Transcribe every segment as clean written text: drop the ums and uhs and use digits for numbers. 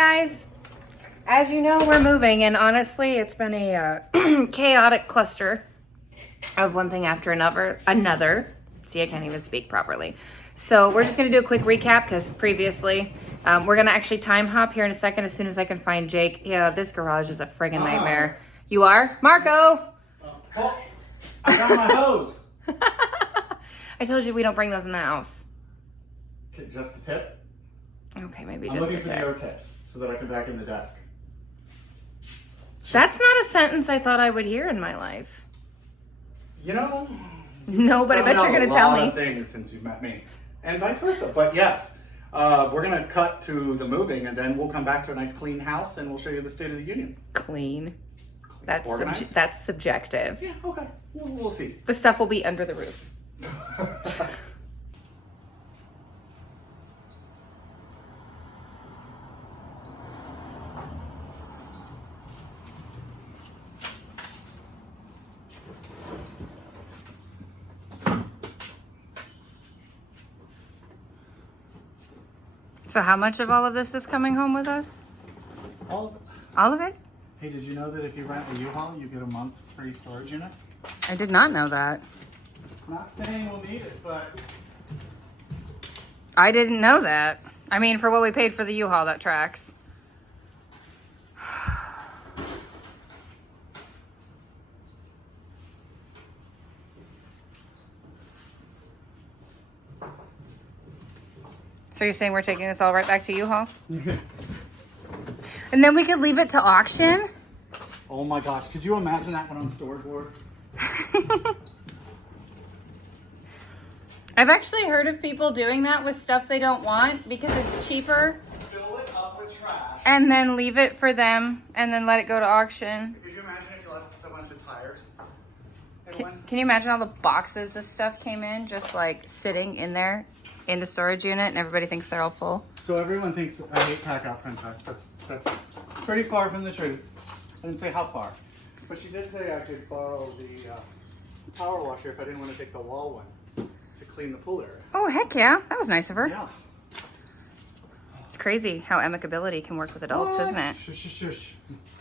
guys, as you know, we're moving, and honestly, it's been a chaotic cluster of one thing after another. See, I can't even speak properly. So we're just gonna do a quick recap because previously, we're gonna actually time hop here in a second as soon as I can find Jake. Yeah, this garage is a friggin' nightmare. You are? Marco! Oh, I got my hose. I told you we don't bring those in the house. Okay, just the tip? Okay, maybe I'm just looking the for tip. the O-tips so that I can vacuum the desk. That's not a sentence I thought I would hear in my life. You know, No, but I bet you're gonna tell me. a lot of things since you've met me, and vice versa. But yes, we're gonna cut to the moving, and then we'll come back to a nice clean house, and we'll show you the State of the Union. Clean. That's Organized? that's subjective. Yeah, okay. We'll see. The stuff will be under the roof. So how much of all of this is coming home with us? All of it. All of it? Hey, did you know that if you rent a U-Haul, you get a month free storage unit? I did not know that. I'm not saying we'll need it, but I didn't know that. I mean, for what we paid for the U-Haul, that tracks. So you're saying we're taking this all right back to U-Haul? And then we could leave it to auction? oh my gosh, could you imagine that one on storyboard? I've actually heard of people doing that with stuff they don't want because it's cheaper. Fill it up with trash. And then leave it for them and then let it go to auction. Could you imagine if you left a bunch of tires? Can you imagine all the boxes this stuff came in, just like sitting in there in the storage unit, and everybody thinks they're all full? So everyone thinks I hate PACKOUT Princess. That's pretty far from the truth. I didn't say how far, but she did say I could borrow the power washer if I didn't want to take the wall one to clean the pool area. Oh, heck yeah. That was nice of her. Yeah. It's crazy how amicability can work with adults, isn't it? Shush, shush, shush.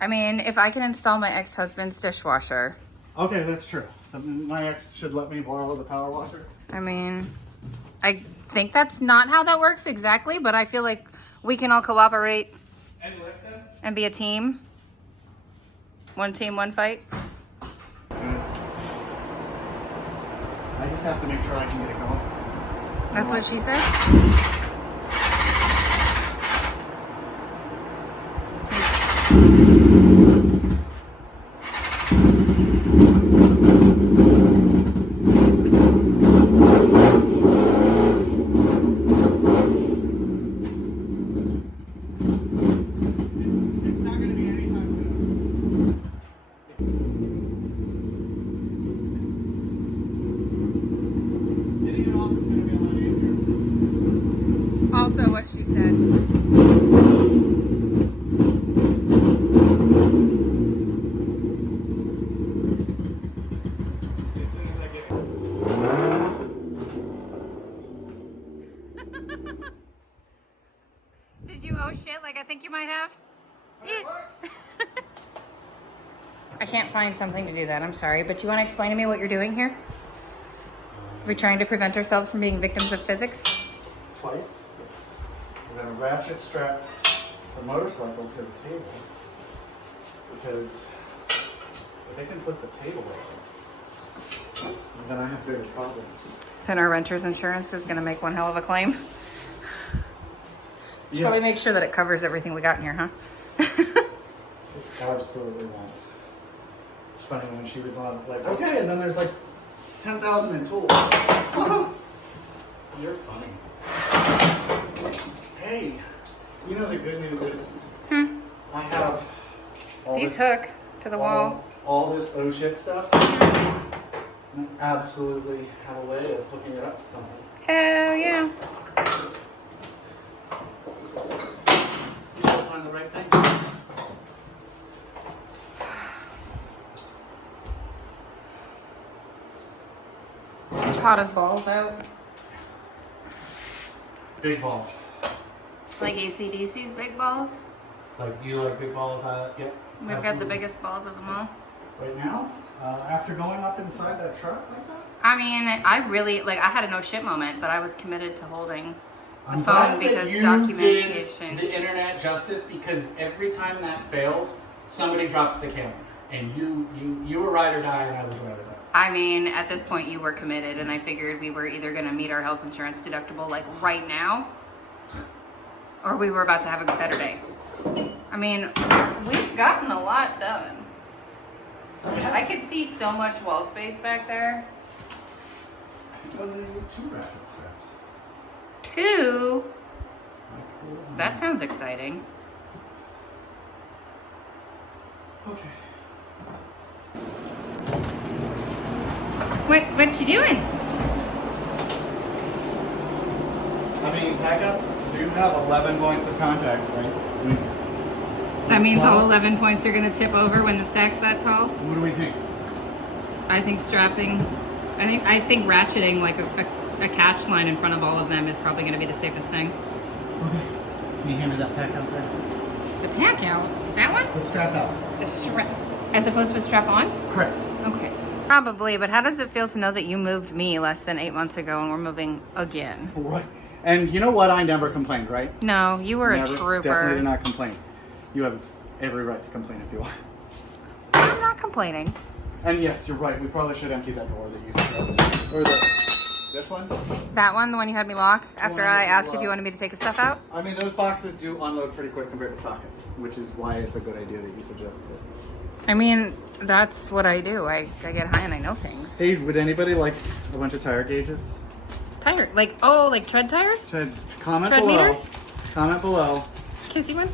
I mean, if I can install my ex-husband's dishwasher, Okay, that's true. My ex should let me borrow the power washer. I mean, I think that's not how that works exactly, but I feel like we can all cooperate And listen. and be a team. One team, one fight. I just have to make sure I can get it going. That's what she said. It's not going to be anytime soon. Getting it off is going to be a lot easier. Also what she said. As soon as I get Did you oh shit like I think you might have? I can't find something to do that, I'm sorry, but you want to explain to me what you're doing here? Are we trying to prevent ourselves from being victims of physics? twice. We're going to ratchet strap the motorcycle to the table because if they can flip the table over, then I have bigger problems. Then our renter's insurance is going to make one hell of a claim. Should probably make sure that it covers everything we got in here, huh? It absolutely won't. It's funny when she was on, like, okay, and then there's like 10,000 in tools. You're funny. Hey, you know the good news is I have all These this, hook to the wall. all this oh shit stuff. And I absolutely have a way of hooking it up to something. Hell yeah. You gotta find the right thing. It's hot as balls out. Big balls. Like AC/DC's big balls? Like you like big balls? Yep. We've got the absolutely. biggest balls of them all. Right now, after going up inside that truck like that? I mean, I really, like, I had a no shit moment, but I was committed to holding the I'm phone glad because that you documentation. did the internet justice, because every time that fails, somebody drops the camera. And you were ride or die, and I was ride or die. I mean, at this point you were committed, and I figured we were either going to meet our health insurance deductible like right now, or we were about to have a better day. I mean, we've gotten a lot done. I could see so much wall space back there. I think I'm going to use 2 ratchet straps. 2? That sounds exciting. Okay. What you doing? I mean, packouts do have 11 points of contact, right? That means all Well, 11 points are going to tip over when the stack's that tall? What do we think? I think strapping, I think ratcheting like a catch line in front of all of them is probably going to be the safest thing. Okay. Can you hand me that packout there? The pack out? That one? The strap out. The strap, as opposed to a strap on? Correct. Okay. Probably, but how does it feel to know that you moved me less than 8 months ago and we're moving again? Right. And you know what? I never complained, right? No, you were Never, a trooper. Definitely did not complain. You have every right to complain if you want. I'm not complaining. And yes, you're right. We probably should empty that drawer that you suggested. Or this one? That one, the one you had me lock after one I that you asked if you locked. wanted me to take the stuff out? I mean, those boxes do unload pretty quick compared to sockets, which is why it's a good idea that you suggested it. I mean, that's what I do. I get high and I know things. Hey, would anybody like a bunch of tire gauges? Tire, like, oh, like tread tires? Said comment Tread below. meters? Comment below Kissy one?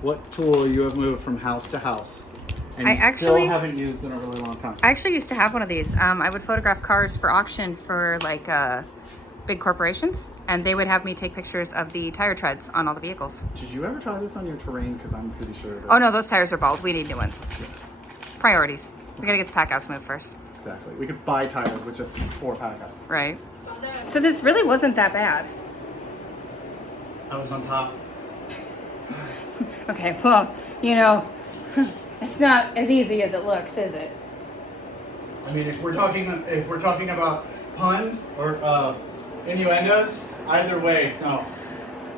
what tool you have moved from house to house. And I you actually- still haven't used in a really long time. I actually used to have one of these. I would photograph cars for auction for like big corporations, and they would have me take pictures of the tire treads on all the vehicles. Did you ever try this on your terrain? Because I'm pretty sure that... Oh no, those tires are bald. We need new ones. Priorities. We gotta get the packouts moved first. Exactly. We could buy tires with just 4 packouts. Right. So this really wasn't that bad. I was on top. Okay, well, you know, it's not as easy as it looks, is it? I mean, if we're talking about puns or innuendos, either way, no.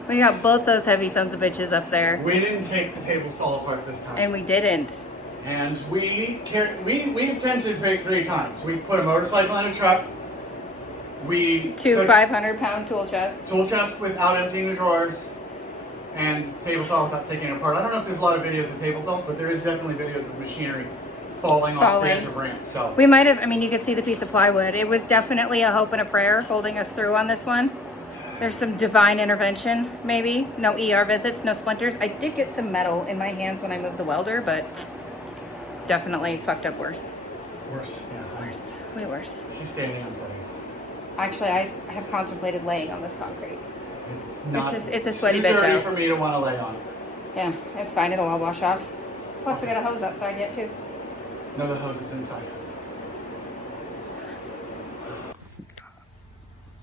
We got both those heavy sons of bitches up there, We didn't take the table saw apart this time. and we didn't. And we've attempted fake 3 times. We put a motorcycle in a truck. We Two took 500-pound tool chests. tool chest without emptying the drawers, and table saw without taking it apart. I don't know if there's a lot of videos of table saws, but there is definitely videos of machinery falling off the edge of ramps. So We might have, I mean, you could see the piece of plywood. It was definitely a hope and a prayer holding us through on this one. There's some divine intervention, maybe. No ER visits, no splinters. I did get some metal in my hands when I moved the welder, but definitely fucked up worse. worse, yeah. Worse, way worse. She's standing on something. Actually, I have contemplated laying on this concrete. It's not. It's a sweaty too bitch dirty out. for me to want to lay on it. Yeah, it's fine. It'll all wash off. Plus, we got a hose outside yet, too. No, the hose is inside.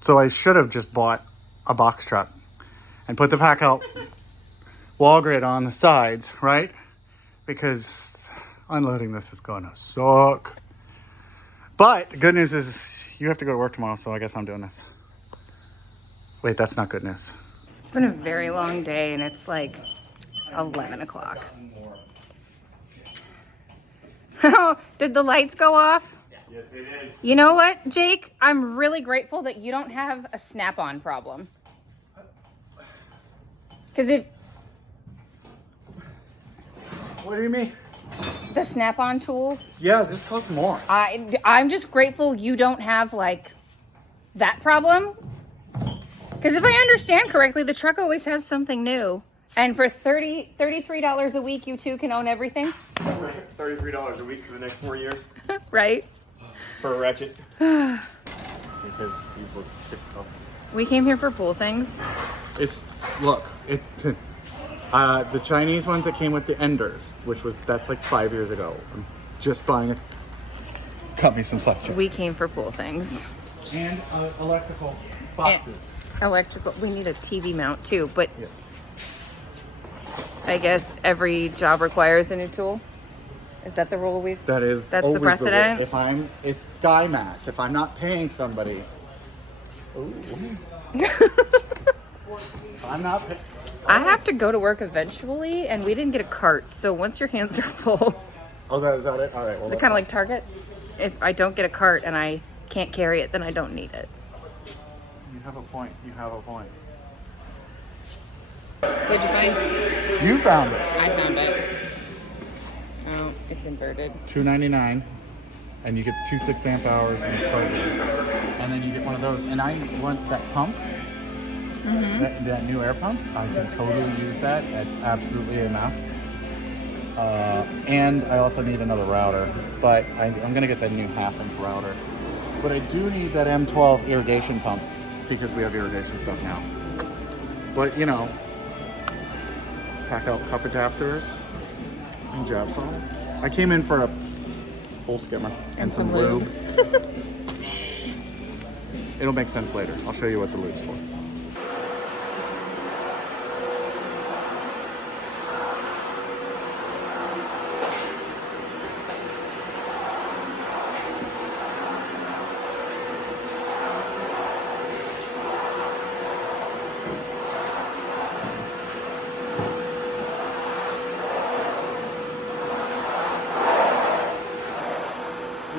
So I should have just bought a box truck and put the PACKOUT wall grid on the sides, right? Because unloading this is gonna suck. But the good news is you have to go to work tomorrow, so I guess I'm doing this. Wait, that's not good news. It's been a very long day, and it's like 11 o'clock. Did the lights go off? Yes, it is. You know what, Jake? I'm really grateful that you don't have a snap-on problem. Because if What do you mean? the snap-on tools, Yeah, this costs more. I'm just grateful you don't have, like, that problem. Because if I understand correctly, the truck always has something new. And for $33 a week, you two can own everything, $33 a week for the next 4 years right? for a ratchet. Because these were difficult. We came here for pool things. It's the Chinese ones that came with the enders, that's like 5 years ago. I'm just buying it. Cut me some slack. We came for pool things. And electrical boxes. Electrical. We need a TV mount too, but Yes. I guess every job requires a new tool. Is that the rule we've? That's the precedent. It's guy math. If I'm not paying somebody, I'm not. I have to go to work eventually, and we didn't get a cart. So once your hands are full, Oh, is that it? All right. Well, is it kind of like Target? If I don't get a cart and I can't carry it, then I don't need it. You have a point. You have a point. What'd you find? You found it. I found it. Oh, it's inverted. $2.99, and you get 2 6-amp hours and a charger, and then you get one of those. And I want that pump, that new air pump. I can totally use that. That's absolutely a must. And I also need another router, but I'm gonna get that new 1/2-inch router. But I do need that M12 irrigation pump because we have irrigation stuff now. But you know, PACKOUT cup adapters and jab saws. I came in for a full skimmer and some lube. It'll make sense later. I'll show you what the lube's for.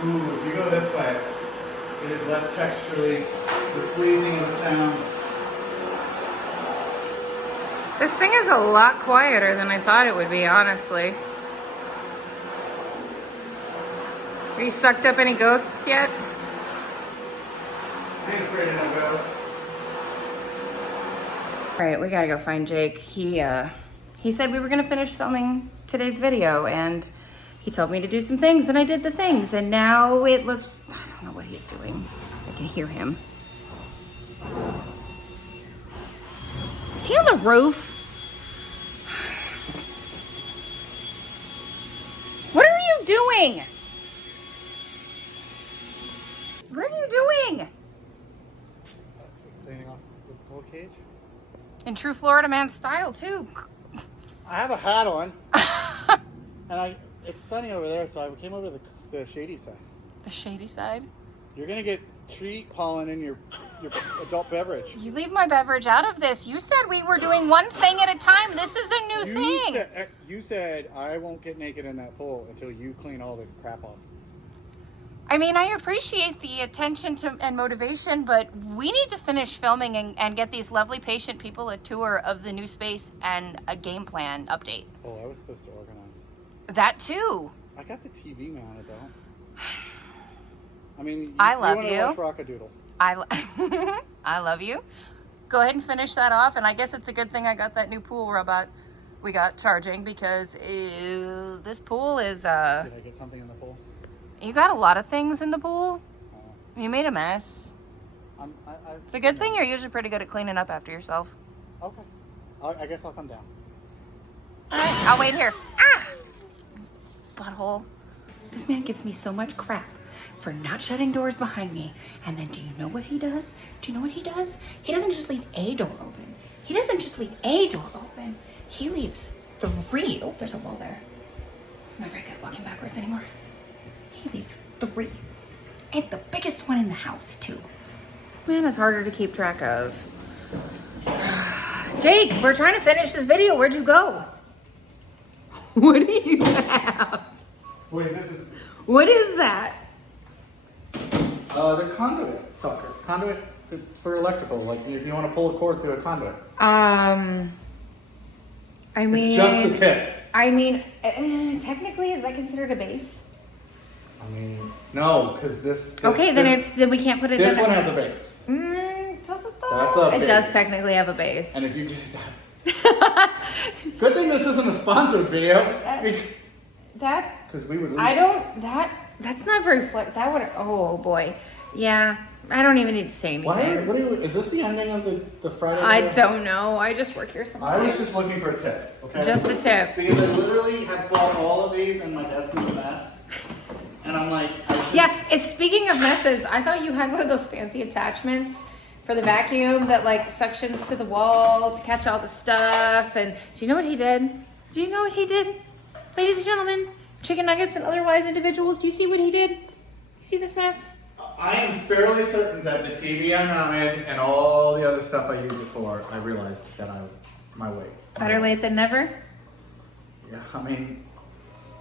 Ooh, if you go this way, it is less texturally, the squeezing and the sound. This thing is a lot quieter than I thought it would be, honestly. Have you sucked up any ghosts yet? I ain't afraid of no ghosts. All right, we gotta go find Jake. He said we were gonna finish filming today's video, and he told me to do some things, and I did the things, and now it looks, I don't know what he's doing. I can hear him. Is he on the roof? What are you doing? What are you doing? Cleaning off the pull cage. In true Florida man style, too. I have a hat on, and it's sunny over there, so I came over to the shady side. The shady side? You're gonna get tree pollen in your adult beverage. You leave my beverage out of this. You said we were doing one thing at a time. This is a new thing. You said I won't get naked in that pool until you clean all the crap off. I mean, I appreciate the attention and motivation, but we need to finish filming and get these lovely patient people a tour of the new space and a game plan update. Oh, I was supposed to organize. That too. I got the TV mounted though. I mean, I love you. Watch Rockadoodle. I love you. Go ahead and finish that off, and I guess it's a good thing I got that new pool robot we got charging, because this pool is Did I get something in the pool? You got a lot of things in the pool. You made a mess. It's a good thing you're usually pretty good at cleaning up after yourself. Okay. I guess I'll come down. All right, I'll wait here. Ah! Butthole. This man gives me so much crap for not shutting doors behind me. And then do you know what he does? Do you know what he does? He doesn't just leave a door open. He doesn't just leave a door open. He leaves 3. Oh, there's a wall there. I'm not very good at walking backwards anymore. He leaves 3. And the biggest one in the house, too. Man, it's harder to keep track of. Jake, we're trying to finish this video. Where'd you go? What do you have? Wait, this is... What is that? The conduit sucker. Conduit for electrical. Like if you want to pull a cord through a conduit. I mean... It's just the tip. I mean, technically, is that considered a base? I mean, no, because this okay, then we can't put it in. This one has a base. Does it though? That's a It base. does technically have a base. And if you get that... Good thing this isn't a sponsored video. Because we would lose... That's not very that would, oh boy. Yeah, I don't even need to say anything. Is this the ending of the Friday I video? don't know. I just work here sometimes. I was just looking for a tip, okay? Just the tip. Because I literally have bought all of these and my desk is a mess. And I'm like... Yeah, speaking of messes, I thought you had one of those fancy attachments for the vacuum that like suctions to the wall to catch all the stuff. And do you know what he did? Do you know what he did? Ladies and gentlemen, chicken nuggets and otherwise individuals, do you see what he did? You see this mess? I am fairly certain that the TV I mounted and all the other stuff I used before, I realized that my ways. Better late than never. Yeah, I mean,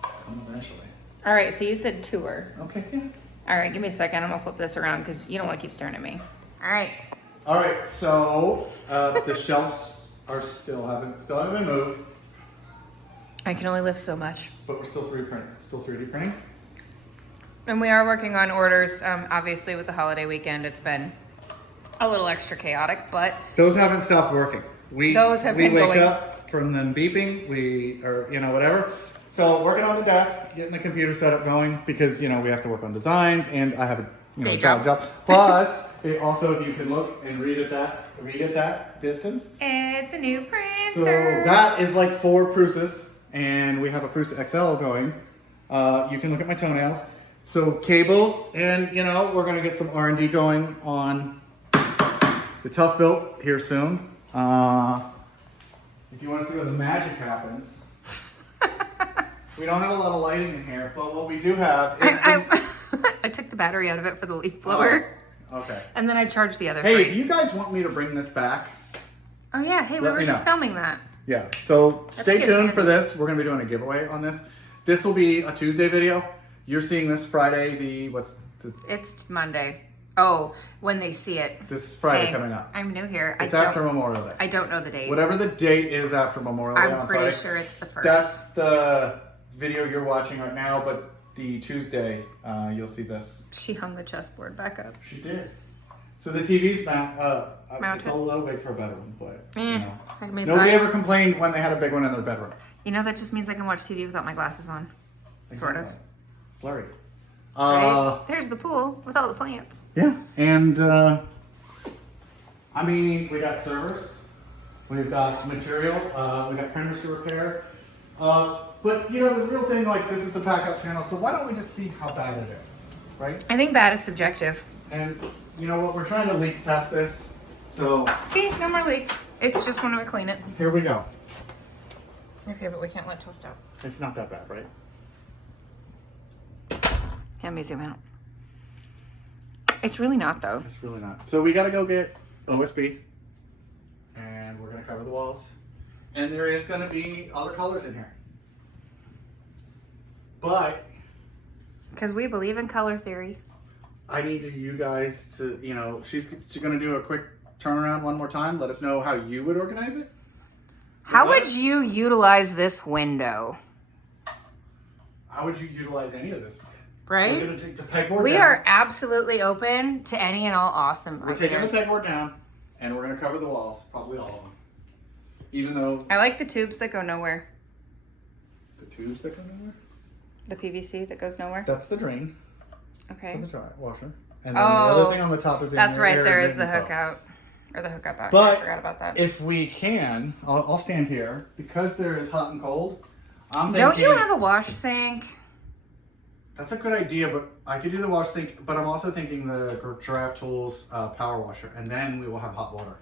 come eventually. All right, so you said tour. Okay, yeah. All right, give me a second. I'm gonna flip this around because you don't want to keep staring at me. All right. All right, so the shelves are still haven't been moved, I can only lift so much. but we're still 3D printing. And we are working on orders. Obviously, with the holiday weekend, it's been a little extra chaotic, but Those haven't stopped working. Those have been we wake going. up from them beeping. Whatever. So working on the desk, getting the computer setup going because we have to work on designs, and I have a Day job. job. Plus, also if you can look and read at that distance. it's a new printer. So that is like 4 Pruses, and we have a Prusa XL going. You can look at my toenails. So cables, and we're gonna get some R&D going on the Tough Built here soon. If you want to see where the magic happens, we don't have a lot of lighting in here, but what we do have is I took the battery out of it for the leaf blower, okay. and then I charged the other Hey, three. if you guys want me to bring this back, Oh yeah, hey, we Let were me just know. filming that. yeah. So stay think it's tuned for handy. this. We're gonna be doing a giveaway on this. This will be a Tuesday video. You're seeing this Friday. It's Monday. Oh, when they see it. This Friday Hey, coming up. I'm new here. It's I after don't, Memorial Day. I don't know the date. Whatever the date is after Memorial Day I'm on pretty Friday. sure it's the first. That's the video you're watching right now, but the Tuesday, you'll see this. She hung the chessboard back up. She did. So the TV's it's Mounted. a little big for a bedroom, but That means nobody I- ever complained when they had a big one in their bedroom. that just means I can watch TV without my glasses on. Sort of. Exactly. Blurry. Right? There's the pool with all the plants. Yeah, and we got servers, we've got material, we got printers to repair. But the real thing, this is the PACKOUT channel, so why don't we just see how bad it is, right? I think bad is subjective. And you know what? We're trying to leak test this, so See, no more leaks. It's just when we clean it. here we go. Okay, but we can't let toast out. It's not that bad, right? Let me zoom out. It's really not though. It's really not. So we gotta go get OSB, and we're gonna cover the walls, and there is gonna be other colors in here. But Because we believe in color theory. I need you guys to, she's gonna do a quick turnaround one more time. Let us know how you would organize it. How would you utilize this window? How would you utilize any of this? We're Right? gonna take the pegboard We down. are absolutely open to any and all awesome We're taking the ideas. pegboard down, and we're gonna cover the walls, probably all of them. Even though I like the tubes that go nowhere. the tubes that come in there, The PVC that goes nowhere. that's the drain Okay. for the dry washer. And then the other Oh, thing on the top is That's your right. air There is the maintenance valve. hookout. Or the hookup out. But I forgot about that. if we can, I'll stand here because there is hot and cold. I'm thinking, Don't you have a wash sink? That's a good idea, but I could do the wash sink. But I'm also thinking the Giraffe Tools power washer, and then we will have hot water.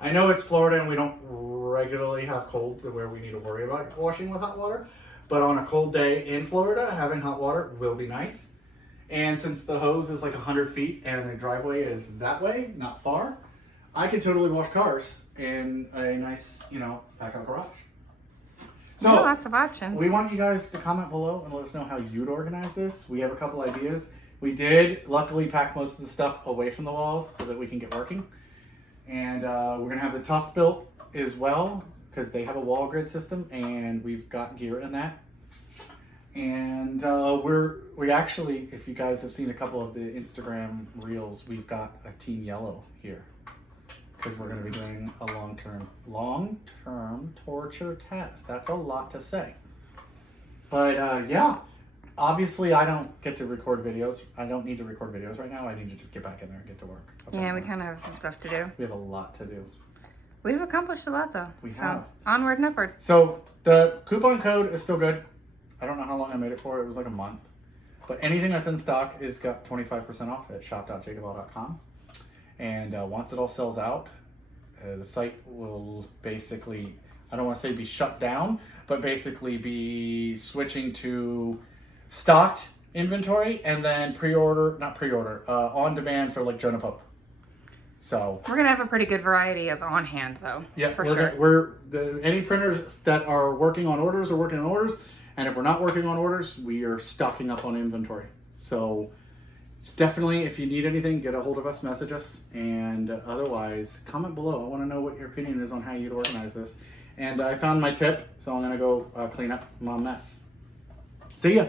I know it's Florida and we don't regularly have cold to where we need to worry about washing with hot water. But on a cold day in Florida, having hot water will be nice. And since the hose is like 100 feet and the driveway is that way, not far, I could totally wash cars in a nice, PACKOUT garage. So lots of options. we want you guys to comment below and let us know how you'd organize this. We have a couple ideas. We did luckily pack most of the stuff away from the walls so that we can get working. And we're gonna have the Tough Built as well because they have a wall grid system and we've got gear in that. And we actually, if you guys have seen a couple of the Instagram reels, we've got a Team Yellow here because we're going to be doing a long-term torture test. That's a lot to say. But yeah, obviously I don't get to record videos. I don't need to record videos right now. I need to just get back in there and get to work. Yeah, we kind of have some stuff to do. We have a lot to do. We've accomplished a lot though. We so have. onward and upward. So the coupon code is still good. I don't know how long I made it for. It was like a month. But anything that's in stock is got 25% off at shop.jakeofall.com. And once it all sells out, the site will basically I don't want to say be shut down, but basically be switching to stocked inventory and then on demand for like Jonah Pope. So We're gonna have a pretty good variety of on hand though. yeah, for sure. Any printers that are working on orders are working on orders, and if we're not working on orders, we are stocking up on inventory. So definitely, if you need anything, get a hold of us, message us, and otherwise comment below. I want to know what your opinion is on how you'd organize this. And I found my tip, so I'm gonna go clean up my mess. See ya.